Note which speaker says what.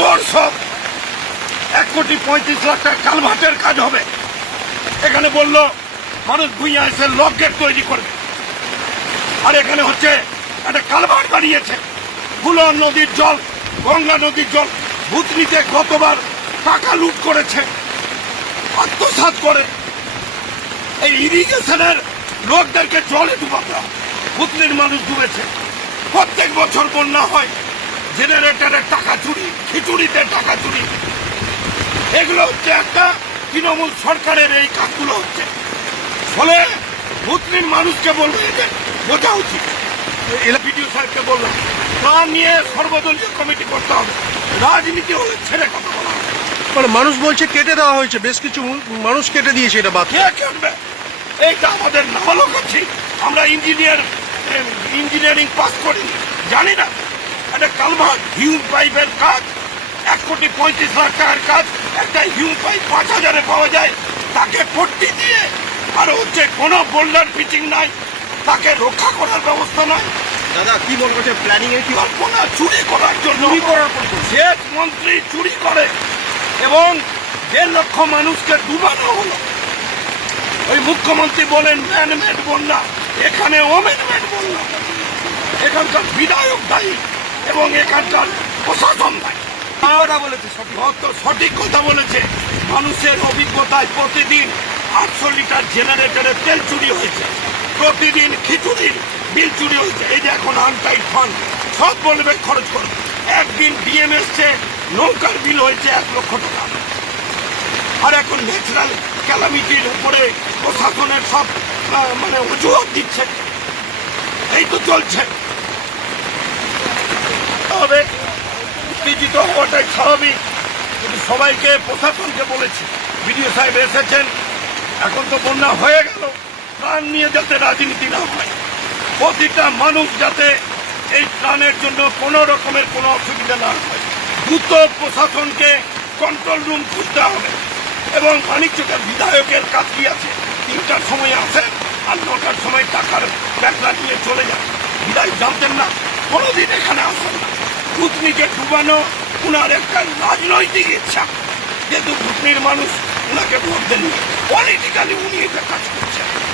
Speaker 1: চোর সব। এক কোটি পঁয়ত্রিশ লাখ টাকা কালভার্টের কাজ হবে। এখানে বলল, মানুষ ভুইয়া এসে লক গেট তৈরি করবে। আর এখানে হচ্ছে একটা কালভার্ট বানিয়েছে। বুলন নদীর জল, গঙ্গা নদীর জল, ভূতনিতে গতবার টাকা লুট করেছে। আত্মসাৎ করে। এই ইরিগেশনের লোকদেরকে জলে ডুবাতে ভূতনির মানুষ ডুবেছে। প্রত্যেক বছর বন্যা হয়। জেনারেটরের টাকা চুরি খিচুড়িতে টাকা চুরি। এগুলো হচ্ছে একটা তৃণমূল সরকারের এই কাজগুলো হচ্ছে। ফলে মুসলিম মানুষকে বলব এদের বোঝা উচিত। বিডিও সাহেবকে বললাম তা নিয়ে সর্বদলীয় কমিটি করতে হবে। রাজনীতি হলে ছেড়ে কথা বলা
Speaker 2: মানে মানুষ বলছে কেটে দেওয়া হয়েছে বেশ কিছু মানুষ কেটে দিয়েছে এটা বাদ।
Speaker 1: কে করবে এইটা আমাদের নাবালক আছি। আমরা ইঞ্জিনিয়ার ইঞ্জিনিয়ারিং পাস করি জানি না একটা কালভার্ট হিউম পাইপের কাজ। এক কোটি পঁয়ত্রিশ লাখ টাকার কাজ একটা পাইপ পাঁচ হাজারে পাওয়া যায়। তাকে পট্টি দিয়ে আর হচ্ছে কোনো বোল্ডার পিচিং নাই তাকে রক্ষা করার ব্যবস্থা নাই।
Speaker 2: দাদা কি মনে করছে প্ল্যানিং এ কি
Speaker 1: কল্পনা চুরি করার জন্য
Speaker 2: চুরি করার
Speaker 1: শেষ মন্ত্রী চুরি করে এবং দেড় লক্ষ মানুষকে ডুবানো হলো। ওই মুখ্যমন্ত্রী বলেন ম্যানমেড বন্যা। এখানে ওমেনমেড বন্যা। এখানকার বিধায়ক দায়ী এবং এখানকার
Speaker 2: বলেছে, সঠিক।
Speaker 1: কথা বলেছে। মানুষের অভিজ্ঞতায় প্রতিদিন আটশো লিটার জেনারেটরের তেল চুরি হয়েছে। প্রতিদিন খিচুড়ির বিল চুরি হয়েছে। এই যে এখন আনটাইট ফান্ড সব বলবে খরচ করবে একদিন ডিএম এসছে, নৌকার বিল হয়েছে এক লক্ষ টাকা। আর এখন ন্যাচারাল ক্যালামিটির উপরে প্রশাসনের সব মানে অজুহাত দিচ্ছে। এই তো চলছে। তবে উত্তেজিত হওয়াটাই স্বাভাবিক। কিন্তু সবাইকে প্রশাসনকে বলেছি। বিডিও সাহেব এসেছেন। এখন তো বন্যা হয়ে গেল। প্রাণ নিয়ে যাতে রাজনীতি না হয়। প্রতিটা মানুষ যাতে এই প্রাণের জন্য কোনো রকমের কোনো অসুবিধা না হয়। দ্রুত প্রশাসনকে কন্ট্রোল রুম খুঁজতে হবে। এবং মানিকচকের বিধায়কের কাজ কি আছে? তিনটার সময় আসেন আর নটার সময় টাকার ব্যাগটা নিয়ে চলে যান। বিধায়ক জানতেন না। কোনোদিন এখানে আসেন না। ভূতনিকে ডুবানো উনার একটা রাজনৈতিক ইচ্ছা। যেহেতু ভূতনির মানুষ ওনাকে ভোট দেননি পলিটিক্যালি উনি এটা কাজ করছেন।